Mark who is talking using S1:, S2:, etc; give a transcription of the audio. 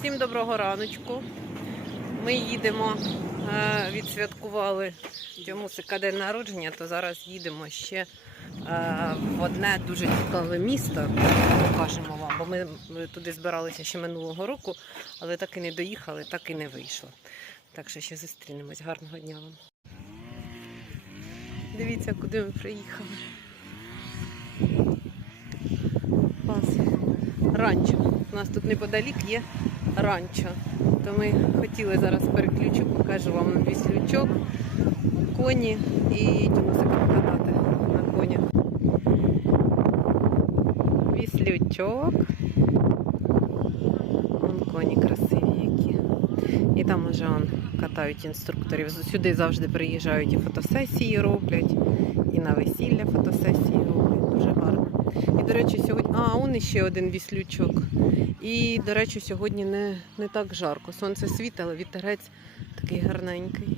S1: Всім доброго раночку. Ми їдемо, е, відсвяткували Тьомусика день народження, то зараз їдемо ще е, в одне дуже цікаве місто. Покажемо вам, бо ми туди збиралися ще минулого року, але так і не доїхали, так і не вийшло. Так що ще зустрінемось. Гарного дня вам. Дивіться, куди ми приїхали. Клас. Ранчо. У нас тут неподалік є ранчо. То ми хотіли зараз переключу, покажу вам віслючок, коні і Тьомусика покатати на конях. Віслючок. Вон коні красиві які. І там уже он, катають інструкторів. Сюди завжди приїжджають і фотосесії роблять, і на весілля фотосесії роблять. Дуже гарно. І, до речі, сьогодні. А, он іще один віслючок. І, до речі, сьогодні не, не так жарко. Сонце світило, вітерець такий гарненький.